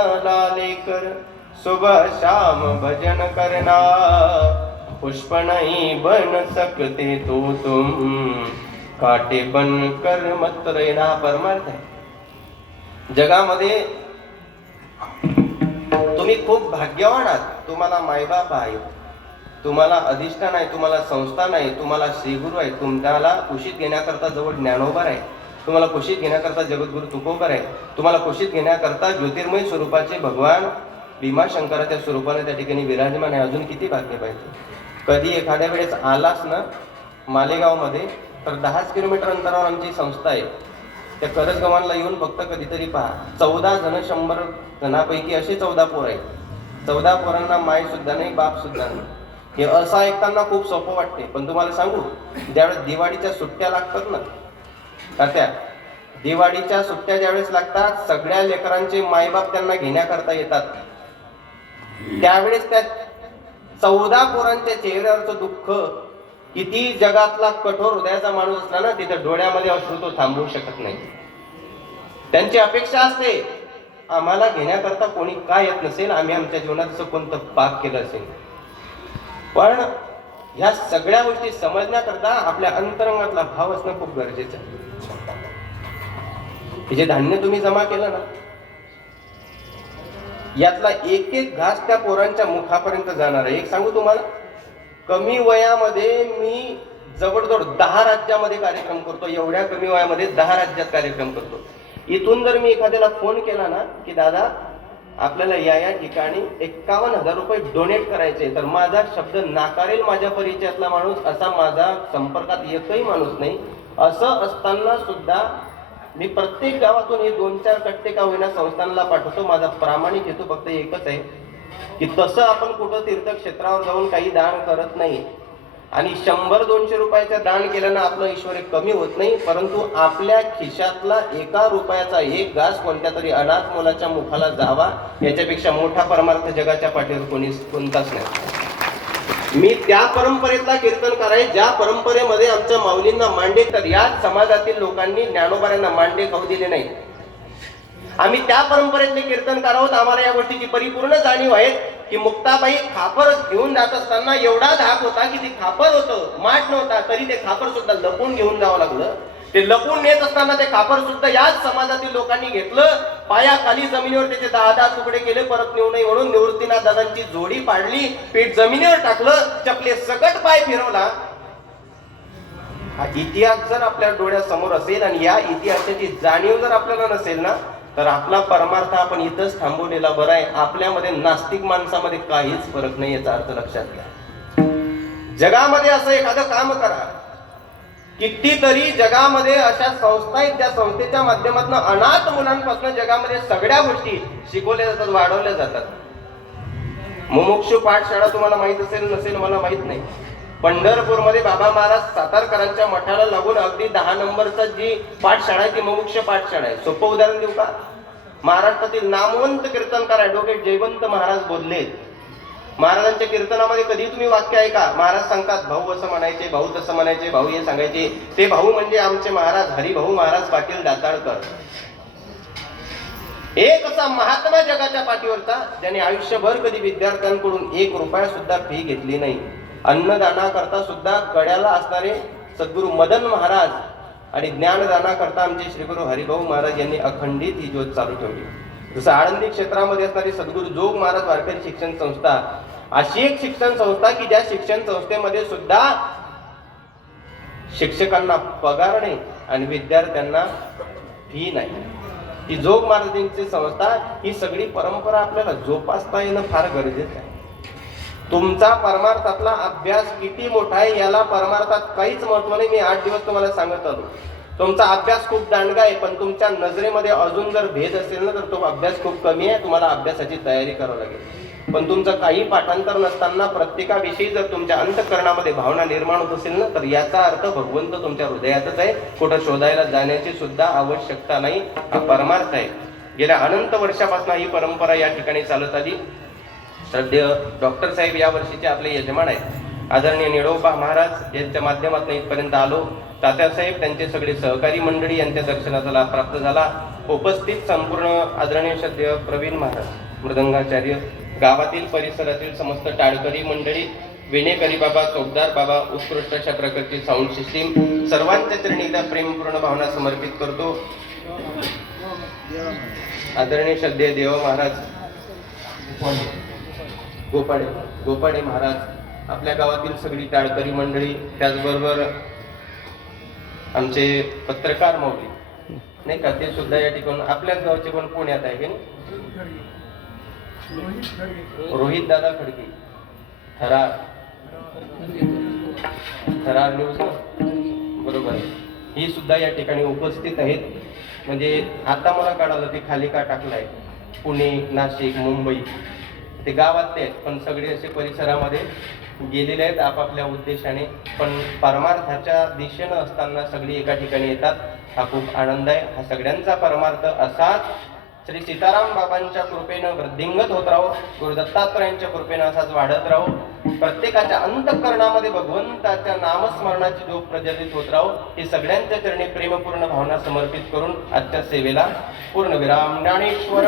लाले कर सुबह शाम भजन करना पुष्प नहीं बन सकते तो तुम. काटे बन कर मत रहना परमार्थ आहे. जगामध्ये तुम्ही खूप भाग्यवान आहात. तुम्हाला मायबाप आहे. तुम्हाला अधिष्ठान आहे तुम्हाला संस्था नाही तुम्हाला श्रीगुरु आहे. तुम्हाला उशीत घेण्याकरता जवळ ज्ञानोबर आहे. तुम्हाला कुशीत घेण्याकरता जगद्गुरु तुकोबर आहे. तुम्हाला कुशीत घेण्याकरता ज्योतिर्मय स्वरूपाचे भगवान भीमाशंकराच्या स्वरूपाने त्या ठिकाणी विराजमान आहे. अजून किती भाग्य पाहिजे? कधी एखाद्या वेळेस आलास ना मालेगावमध्ये तर दहाच किलोमीटर अंतरावर आमची संस्था आहे. त्या करजगव्हाणला येऊन फक्त कधीतरी पहा. चौदा जण शंभर जणांपैकी असे चौदा पोर आहेत. चौदा पोरांना मायसुद्धा नाही बापसुद्धा नाही. हे असं ऐकताना खूप सोपं वाटते. पण तुम्हाला सांगू ज्यावेळेस दिवाळीच्या सुट्ट्या लागतात ना तात्या दिवाळीच्या सुट्ट्या ज्यावेळेस लागतात सगळ्या लेकरांचे मायबाप त्यांना घेण्याकरता येतात. त्यावेळेस त्या चौदा पोरांच्या चेहऱ्यावरचं दुःख किती जगातला कठोर हृदयाचा माणूस असला ना तिथं डोळ्यामध्ये असतो तो थांबवू शकत नाही. त्यांची अपेक्षा असते आम्हाला घेण्याकरता कोणी काय येत नसेल? आम्ही आमच्या जीवनात असं कोणतं पाप केलं असेल? पण ह्या सगळ्या गोष्टी समजण्याकरता आपल्या अंतरंगातला भाव असणं खूप गरजेचं आहे. हे जे धान्य तुम्ही जमा केलं ना यातला एक एक घास त्या पोरांच्या मुखापर्यंत जाणार आहे. एक सांगू तुम्हाला? कमी वयामध्ये मी जवळजवळ दहा राज्यामध्ये कार्यक्रम करतो. एवढ्या कमी वयामध्ये दहा राज्यात कार्यक्रम करतो. इथून जर मी एखाद्याला फोन केला ना की दादा आपल्याला या या ठिकाणी एक्कावन्न हजार रुपये डोनेट करायचे तर माझा शब्द नाकारेल माझ्या परिचयातला माणूस असा माझा संपर्कात येतोही माणूस नाही. असं असताना सुद्धा मी प्रत्येक गावातून हे दोन चार कट्टे का होईना संस्थांना पाठवतो. माझा प्रामाणिक हेतू फक्त एकच आहे की तसं आपण कुठं तीर्थक्षेत्रावर जाऊन काही दान करत नाही आणि शंभर दोनशे रुपयाचं दान केल्यानं आपलं ईश्वर कमी होत नाही परंतु आपल्या खिशातला एका रुपयाचा एक घास कोणत्या तरी अनाथ मुलाच्या मुखाला जावा याच्यापेक्षा मोठा परमार्थ जगाच्या पाठीवर कोणी कोणताच नाही. मी त्या परंपरेतला कीर्तनकार आहे. ज्या परंपरेमध्ये आमच्या माऊलींना मांडे तर या समाजातील लोकांनी ज्ञानोबाऱ्यांना मांडे खाऊ दिले नाही आम्ही त्या परंपरेतले कीर्तनकार आहोत. आम्हाला या गोष्टीची परिपूर्ण जाणीव आहे की मुक्ताबाई खापर घेऊन जात असताना एवढा धाक होता की ते खापर होतं माठ नव्हता तरी ते खापर सुद्धा लपून घेऊन जावं लागलं. ते लपून नेत असताना ते खापर सुद्धा याच समाजातील लोकांनी घेतलं. पायाखाली जमिनीवर त्याचे दहा दहा तुकडे केले परत नेऊ नये म्हणून निवृत्तीनाथ दादांची जोडी पाडली. पीठ जमिनीवर टाकलं चपले सकट पाय फिरवला. हा इतिहास जर आपल्या डोळ्यासमोर असेल आणि या इतिहासाची जाणीव जर आपल्याला नसेल ना तर आपला परमार्थ आपण इथंच थांबवलेला बरा आहे. आपल्यामध्ये नास्तिक माणसामध्ये काहीच फरक नाही याचा अर्थ लक्षात घ्या. जगामध्ये असं एखादं काम करा. कितीतरी जगामध्ये अशा संस्था आहेत त्या संस्थेच्या माध्यमातून अनाथ मुलांपासून जगामध्ये सगळ्या गोष्टी शिकवल्या जातात वाढवल्या जातात. मुमुक्षू पाठशाळा तुम्हाला माहीत असेल नसेल मला माहीत नाही. पंढरपूरमध्ये बाबा महाराज सातारकरांच्या मठाला लागून अगदी दहा नंबरचा जी पाठशाळा आहे ती मुमुक्ष पाठशाळा आहे. सोपं उदाहरण देऊ का? महाराष्ट्रातील नामवंत कीर्तनकार ऍडव्होकेट जयवंत महाराज बोलले महाराजांच्या कीर्तनामध्ये कधी तुम्ही वाक्य ऐका. महाराज सांगतात भाऊ असं म्हणायचे भाऊ तसं म्हणायचे भाऊ हे सांगायचे. ते भाऊ म्हणजे आमचे महाराज हरिभाऊ महाराज पाटील दाताळकर एक असा महात्मा जगाच्या पाठीवरचा ज्याने आयुष्यभर कधी विद्यार्थ्यांकडून एक रुपया सुद्धा फी घेतली नाही. अन्नदाना करता सुद्धा कड्याला असणारे सद्गुरु मदन महाराज आणि ज्ञानदाना करता आमचे श्रीगुरु हरिभाऊ महाराज यांनी अखंडित ही ज्योत चालू ठेवली. जसं आळंदी क्षेत्रामध्ये असणारी सद्गुरू जोग महाराज वारकरी शिक्षण संस्था अशी एक शिक्षण संस्था की ज्या शिक्षण संस्थेमध्ये सुद्धा शिक्षकांना पगार नाही आणि विद्यार्थ्यांना फी नाही. ही जोग महाराजांची संस्था ही सगळी परंपरा आपल्याला जोपासता येणं फार गरजेचं आहे. तुमचा परमार्थातला अभ्यास किती मोठा आहे याला परमार्थात काहीच महत्त्व नाही. मी आठ दिवस तुम्हाला सांगत आलो. तुमचा अभ्यास खूप दांडगा आहे पण तुमच्या नजरेमध्ये अजून जर भेद असेल ना तर तो अभ्यास खूप कमी आहे. तुम्हाला अभ्यासाची तयारी करावी लागेल. पण तुमचं काही पाठांतर नसताना प्रत्येकाविषयी जर तुमच्या अंतकरणामध्ये भावना निर्माण होत असेल ना तर याचा अर्थ भगवंत तुमच्या हृदयातच आहे. कुठं शोधायला जाण्याची सुद्धा आवश्यकता नाही हा परमार्थ आहे. गेल्या अनंत वर्षापासून ही परंपरा या ठिकाणी चालत आली. श्रद्धेय डॉक्टर साहेब या वर्षीचे आपले यजमान आहेत. आदरणीय निळोबा महाराज यांच्या माध्यमातून इथपर्यंत आलो. तात्यासाहेब त्यांचे सगळे सहकारी मंडळी यांच्या दर्शनाचा लाभ प्राप्त झाला. उपस्थित संपूर्ण आदरणीय श्रद्धेय प्रवीण महाराज मृदंगाचार्य गावातील परिसरातील समस्त टाळकरी मंडळी विनेकरी बाबा चौकदार बाबा उत्कृष्ट अशा प्रकारची साऊंड सिस्टीम सर्वांच्या त्रिणीला प्रेमपूर्ण भावना समर्पित करतो. आदरणीय श्रद्धेय देव महाराज गोपाडे गोपाडे महाराज आपल्या गावातील सगळी टाळकरी मंडळी त्याचबरोबर आमचे पत्रकार मौली. नाही का? ते सुद्धा या ठिकाणी आपल्याच गावचे पण पुण्यात आहे की नाही? रोहित दादा खडके थरार. थरार न्यूज बरोबर. ही सुद्धा या ठिकाणी उपस्थित आहेत. म्हणजे आता मला कळालं ते खाली का टाकलाय. पुणे नाशिक मुंबई. ते गावातले आहेत पण सगळे असे परिसरामध्ये गेलेले आहेत आपापल्या उद्देशाने. पण परमार्थाच्या दिशेनं असताना सगळी एका ठिकाणी येतात. हा खूप आनंद आहे. हा सगळ्यांचा परमार्थ असाच. श्री सीताराम बाबांच्या कृपेनं वृद्धिंगत होत राहो. गुरु दत्तात्रयांच्या कृपेनं असाच वाढत राहो. प्रत्येकाच्या अंतःकरणामध्ये भगवंताच्या नामस्मरणाची जोग प्रज्वलित होत राहो. ही सगळ्यांच्या चरणी प्रेमपूर्ण भावना समर्पित करून आजच्या सेवेला पूर्ण विराम ज्ञानेश्वर